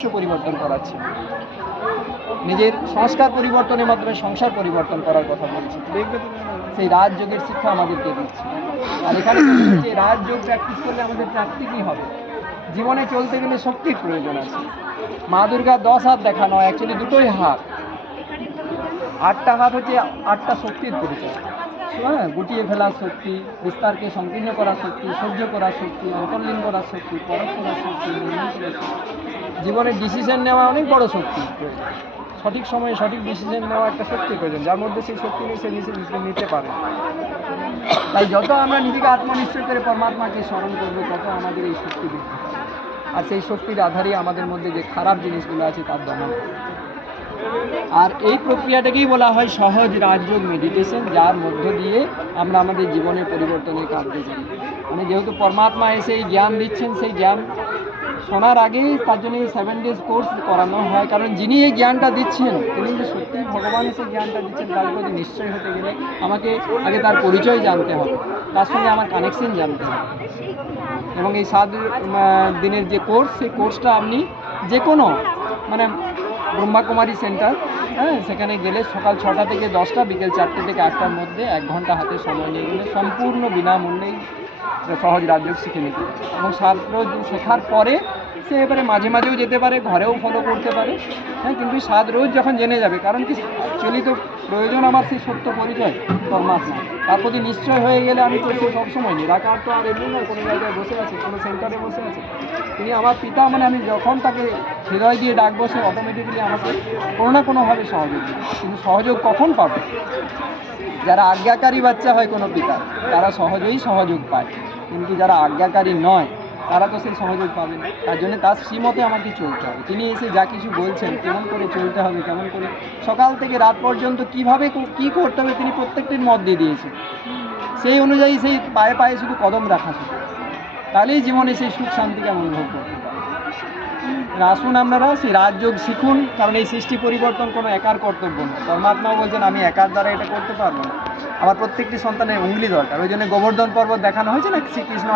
পরিবর্তন করাচ্ছি, নিজের সংস্কার পরিবর্তনের মাধ্যমে সংসার পরিবর্তন করার কথা বলছি। সেই রাজযোগের শিক্ষা আমাদেরকে দিচ্ছে। আর এখানে যে রাজযোগ প্র্যাকটিস করলে আমাদের প্রাপ্তি কী হবে? জীবনে চলতে গেলে শক্তির প্রয়োজন আছে। মা দুর্গা 10 হাত দেখানো, অ্যাকচুয়ালি দুটোই হাত। 8টা হাত হচ্ছে 8টা শক্তির পরিচয়। হ্যাঁ, গুটিয়ে ফেলার শক্তি, বিস্তারকে সংকীর্ণ করার শক্তি, সহ্য করার শক্তি, অন্তর্লীন করার শক্তি, পরখ করার শক্তি, নির্ণয় করার শক্তি। জীবনে ডিসিশন নেওয়া অনেক বড় শক্তি প্রয়োজন। সঠিক সময়ে সঠিক ডিসিশন নেওয়া একটা শক্তি প্রয়োজন, যার মধ্যে সেই শক্তি নেই সে ডিসিশন নিতে পারে। তাই যত আমরা নিজেকে আত্মনিশ্চয় করে পরমাত্মাকে স্মরণ করবো, তত আমাদের এই শক্তি বৃদ্ধি পাবে। আর সেই শক্তির আধারেই আমাদের মধ্যে যে খারাপ জিনিসগুলো আছে তার দমন। আর এই প্রক্রিয়াটাকেই বলা হয় সহজ রাজযোগ মেডিটেশন, যার মধ্য দিয়ে আমরা আমাদের জীবনের পরিবর্তনের কাজ করি। মানে যেহেতু পরমাত্মা এসে এই জ্ঞান দিচ্ছেন, সেই জ্ঞান শোনার আগেই তার জন্য 7 ডেজ কোর্স করানো হয়। কারণ যিনি এই জ্ঞানটা দিচ্ছেন, তিনি যে সত্যি ভগবান এসে জ্ঞানটা দিচ্ছেন, তার প্রতি নিশ্চয় হতে গেলে আমাকে আগে তার পরিচয় জানতে হবে, তার সঙ্গে আমার কানেকশন জানতে হবে। এবং এই 7 দিনের যে কোর্স, সেই কোর্সটা আপনি যে কোনো মানে ব্রহ্মাকুমারী সেন্টার, হ্যাঁ, সেখানে গেলে সকাল 6টা থেকে 10টা, বিকেল 4টে থেকে 8টার মধ্যে 1 ঘন্টা হাতে সময় নিয়ে গেলে সম্পূর্ণ বিনামূল্যেই সহজ রাজযোগ শিখে নিতে পারে। এবং 7 রোজ শেখার পরে সে এবারে মাঝে মাঝেও যেতে পারে, ঘরেও ফলো করতে পারে। হ্যাঁ, কিন্তু 7 রোজ যখন জেনে যাবে, কারণ কি অ্যাকচুয়ালি তো প্রয়োজন আমার সেই সত্য পরিচয় পরমাত্মা, তার প্রতি নিশ্চয় হয়ে গেলে আমি তো সে সবসময় নিরাকার, তো আর এমনি নয় কোনো জায়গায় বসে আছে, কোনো সেন্টারে বসে আছে। তিনি আমার পিতা, মানে আমি যখন তাকে হৃদয় দিয়ে ডাকবো, সে অটোমেটিক্যালি আমাকে কোনো না কোনোভাবে সহযোগ দেবে। কিন্তু সহযোগ কখন পাবে? যারা আজ্ঞাকারী বাচ্চা হয় কোনো পিতা, তারা সহজেই সহযোগ পায়। কিন্তু যারা আজ্ঞাকারী নয়, তারা তো সেই সহযোগ পাবে না। তার জন্য তার শ্রীমতে আমাকে চলতে হবে। তিনি এসে যা কিছু বলছেন, কেমন করে চলতে হবে, কেমন করে সকাল থেকে রাত পর্যন্ত কীভাবে কী করতে হবে, তিনি প্রত্যেকটির মত দিয়ে দিয়েছেন। সেই অনুযায়ী সেই পায়ে পায়ে শুধু কদম রাখা শুধু, তাহলেই জীবনে সেই সুখ শান্তিকে আমি অনুভব করতে পারি। আসুন আপনারা সেই রাজযোগ শিখুন, কারণ এই সৃষ্টি পরিবর্তন কোনো একার কর্তব্য নয়। পরমাত্মাও বলছেন আমি একার দ্বারা এটা করতে পারবো না, আমার প্রত্যেকটি সন্তানের উঙ্গলি দরকার। ওই জন্য গোবর্ধন পর্বত দেখানো হয়েছে না, শ্রীকৃষ্ণ